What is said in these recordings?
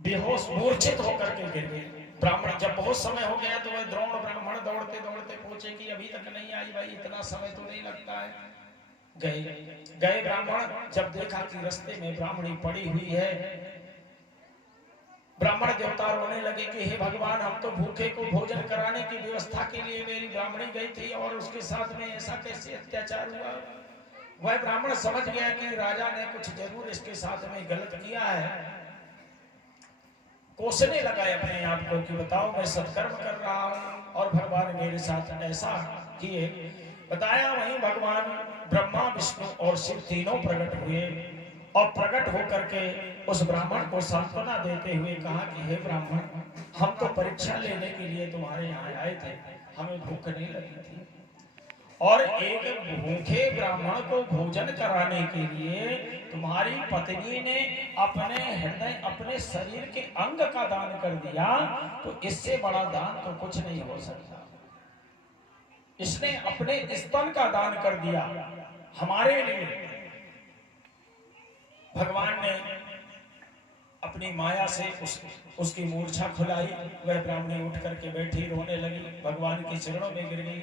बेहोश मूर्छित होकर के गिर गए। ब्राह्मण जब बहुत समय हो गया तो वह द्रोण ब्राह्मण दौड़ते दौड़ते पहुंचे कि अभी तक नहीं आई भाई, इतना समय तो नहीं लगता है। गए गए ब्राह्मण, जब देखा कि रास्ते में ब्राह्मणी पड़ी हुई है, ब्राह्मण देवता रोने लगे कि हे भगवान, हम तो भूखे को भोजन कराने की व्यवस्था के लिए मेरी ब्राह्मणी गई थी और उसके साथ में ऐसा कैसे अत्याचार हुआ। वह ब्राह्मण समझ गया कि राजा ने कुछ जरूर इसके साथ में गलत किया है। कोसने लगा अपने आप को कि बताओ मैं सत्कर्म कर रहा हूं और भगवान मेरे साथ ऐसा किए। बताया वहीं भगवान ब्रह्मा विष्णु और शिव तीनों प्रकट हुए और प्रकट होकर के उस ब्राह्मण को सांत्वना देते हुए कहा कि हे ब्राह्मण, हम तो परीक्षा लेने के लिए तुम्हारे यहाँ आए थे, हमें भूख नहीं लगी थी और एक भूखे ब्राह्मण को भोजन कराने के लिए तुम्हारी पत्नी ने अपने हृदय, अपने शरीर के अंग का दान कर दिया, तो इससे बड़ा दान तो कुछ नहीं हो सकता। इसने अपने स्तन का दान कर दिया हमारे लिए। भगवान ने अपनी माया से उसकी मूर्छा खुलाई। वह ब्राह्मणी उठ करके बैठी, रोने लगी, भगवान के चरणों में गिर गई।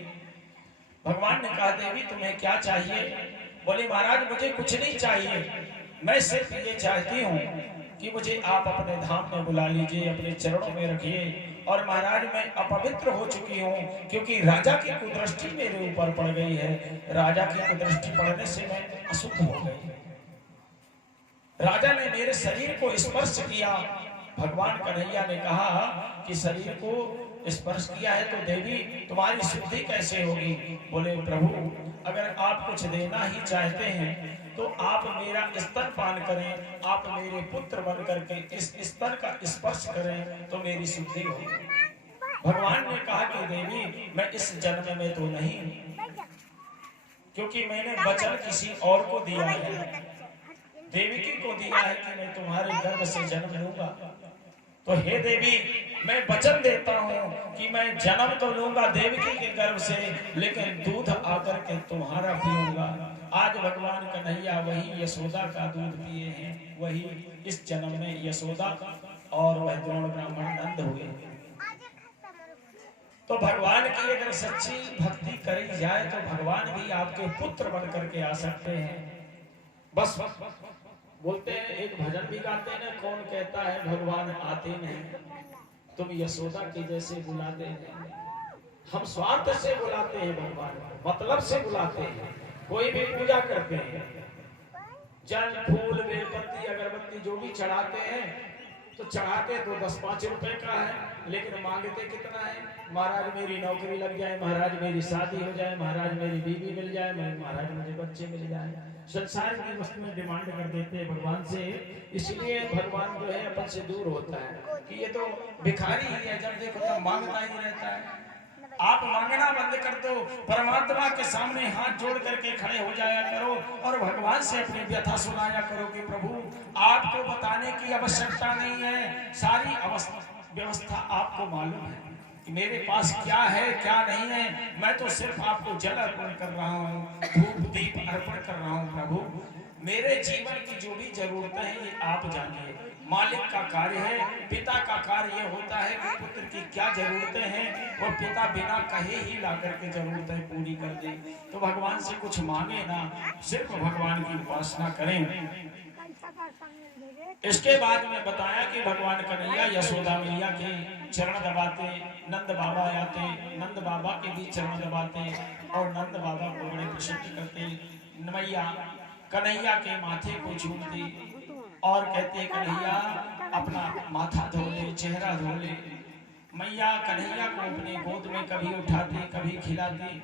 भगवान ने कहा देवी तुम्हें क्या चाहिए? बोले महाराज मुझे कुछ नहीं चाहिए, मैं सिर्फ ये चाहती हूँ कि मुझे आप अपने धाम में बुला लीजिए, अपने चरणों में रखिए। और महाराज मैं अपवित्र हो चुकी हूँ क्योंकि राजा की कुदृष्टि मेरे ऊपर पड़ गई है। राजा की कुदृष्टि पड़ने से मैं अशुद्ध हो गई। राजा ने मेरे शरीर को स्पर्श किया। भगवान कन्हैया ने कहा कि शरीर को स्पर्श किया है तो देवी तुम्हारी शुद्धि कैसे होगी? बोले प्रभु अगर आप कुछ देना ही चाहते हैं तो आप मेरा स्तन पान करें, आप मेरे पुत्र बन करके इस स्तन का स्पर्श करें तो मेरी शुद्धि होगी। भगवान ने कहा कि देवी मैं इस जन्म में तो नहीं, क्योंकि मैंने वचन किसी और को दिया है, देवकी को दिया है कि मैं तुम्हारे गर्भ से जन्म लूंगा। तो हे देवी मैं वचन देता हूँ कि मैं जन्म तो लूंगा देवकी के गर्भ से, लेकिन दूध आकर के तुम्हारा पीऊंगा। आज भगवान कन्हैया वही यशोदा का दूध पिए हैं, वही इस जन्म में यशोदा और वह द्रोण ब्राह्मण नंद हुए। तो भगवान की अगर सच्ची भक्ति करी जाए तो भगवान भी आपके पुत्र बन करके आ सकते हैं। बस बोलते हैं, एक भजन भी गाते हैं, कौन कहता है भगवान आते नहीं, तुम यशोदा के जैसे बुलाते हैं। हम स्वार्थ से बुलाते हैं भगवान, मतलब से बुलाते हैं। कोई भी पूजा करते हैं, जल फूल बेलपत्ती अगरबत्ती जो भी चढ़ाते हैं तो चढ़ाते तो 10-5 रुपए का है, लेकिन मांगते कितना है? महाराज मेरी नौकरी लग जाए, महाराज मेरी शादी हो जाए, महाराज मेरी बीवी मिल जाए, महाराज मुझे बच्चे मिल जाए। संसार की वस्तु में डिमांड कर देते हैं भगवान से। इसलिए भगवान जो है अपन से दूर होता है कि ये तो भिखारी ही है, जब देखो तब मांगता ही रहता है। आप मांगना बंद कर दो, परमात्मा के सामने हाथ जोड़ करके खड़े हो जाया करो और भगवान से अपनी व्यथा सुनाया करो कि प्रभु आपको बताने की आवश्यकता नहीं है, सारी व्यवस्था आपको मालूम है कि मेरे पास क्या है क्या नहीं है। मैं तो सिर्फ आपको जल अर्पण कर रहा हूँ, धूप दीप अर्पण कर रहा हूँ। प्रभु मेरे जीवन की जो भी जरूरतें हैं ये आप जानिए। मालिक का कार्य है, पिता का कार्य यह होता है कि पुत्र की क्या जरूरतें हैं वो पिता बिना कहे ही ला करके जरूरतें पूरी कर दे। तो भगवान से कुछ मांगे ना, सिर्फ भगवान की उपासना करें। इसके बाद में बताया कि भगवान कन्हैया यशोदा मैया के चरण दबाते, नंद बाबा आते, नंद बाबा के भी चरण दबाते और नंद बाबा को बड़े प्रसन्न करते। मैया कन्हैया के माथे को चूमती और कहते कन्हैया अपना माथा धो ले, चेहरा धो ले। मैया कन्हैया को अपने गोद में कभी उठाती कभी खिलाती।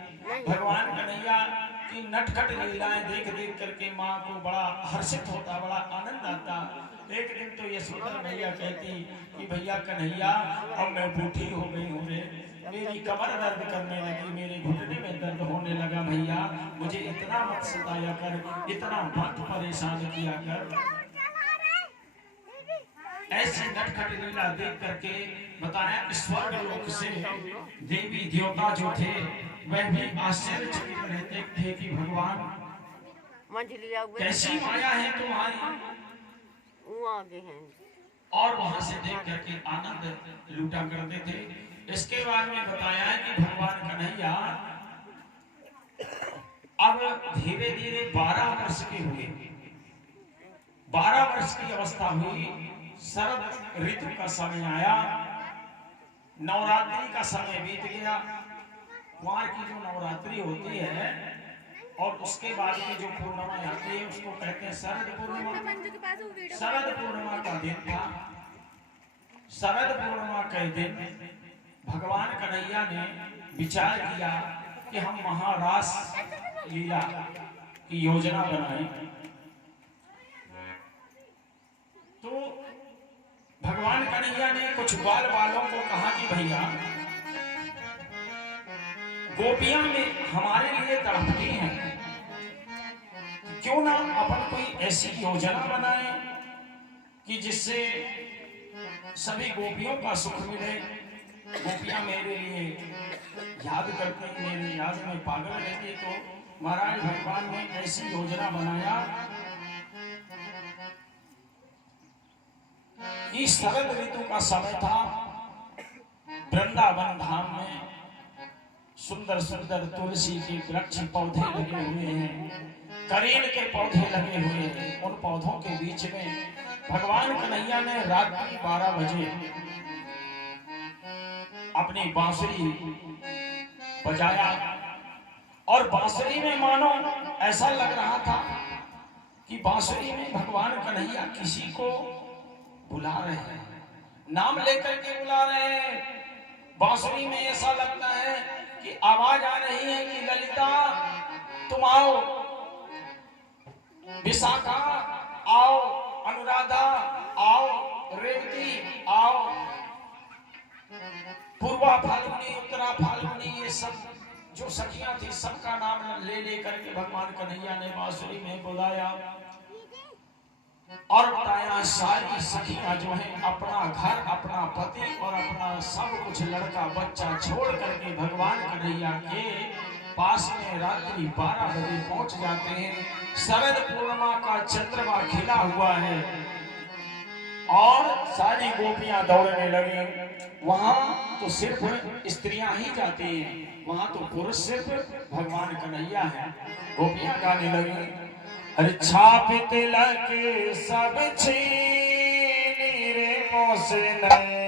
भगवान कन्हैया की नटखट लीलाएं देख देख करके माँ को बड़ा हर्षित होता, बड़ा आनंद आता। एक दिन तो यशोदा मैया कहती कि भैया कन्हैया अब मैं बूढ़ी हो गई हूँ रे, मेरी कमर दर्द करने लगी, मेरे घुटने में दर्द होने लगा, भैया मुझे इतना मत सताया कर, इतना मत परेशान किया कर। ऐसी नटखट लीला देख करके बताया कि स्वर्ग लोक से देवी देवता जो थे वह भी आश्चर्यचकित रहते थे कि भगवान कैसी माया है तुम्हारी। और वहां से देख करके आनंद लूटा करते थे। इसके बाद में बताया है कि भगवान कन्हैया अब धीरे धीरे 12 वर्ष के हुए। 12 वर्ष की अवस्था हुई, शरद ऋतु का समय आया, नवरात्रि का समय बीत गया। कुंवार की जो नवरात्रि होती है और उसके बाद में जो पूर्णिमा आती है उसको कहते हैं शरद पूर्णिमा। शरद पूर्णिमा का दिन था। शरद पूर्णिमा के दिन भगवान कन्हैया ने विचार किया कि हम महारास लीला की योजना बनाएं। तो भगवान कन्हैया ने कुछ बाल बालों को कहा कि भैया गोपियां में हमारे लिए तड़पती हैं, क्यों ना अपन कोई ऐसी योजना बनाए कि जिससे सभी गोपियों का सुख मिले। गोपियां मेरे लिए याद करते, मेरे याद में पागल रहती। तो महाराज भगवान ने ऐसी योजना बनाया कि शरद ऋतु का समय था, वृंदावन धाम में सुंदर सुंदर तुलसी के वृक्ष पौधे लगे हुए हैं, करील के पौधे लगे हुए हैं। उन पौधों के बीच में भगवान कन्हैया ने रात्रि 12 बजे अपनी बांसुरी बजाया और बांसुरी में मानो ऐसा लग रहा था कि बांसुरी में भगवान कन्हैया किसी को बुला रहे हैं, नाम लेकर के बुला रहे हैं। बांसुरी में ऐसा लगता है कि आवाज आ रही है कि ललिता तुम आओ, विशाखा आओ, अनुराधा आओ, रेवती आओ, पूर्वा फाल्गुनी, उत्तरा फाल्गुनी, ये सब जो सखियां थी सबका नाम ले लेकर के भगवान कन्हैया ने बांसुरी में बुलाया और बताया सारी सखियां जो है अपना घर, अपना पति और अपना सब कुछ लड़का बच्चा छोड़ करके भगवान कन्हैया के पास में रात्रि 12 बजे पहुंच जाते हैं। शरद पूर्णिमा का चंद्रमा खिला हुआ है और सारी गोपियां दौड़ने लगी। वहां तो सिर्फ स्त्रियां ही जाती हैं, वहां तो पुरुष सिर्फ भगवान कन्हैया है। गोपियां गाने लगी, अरे छाप तिलक सब छीनी रे मोसे नए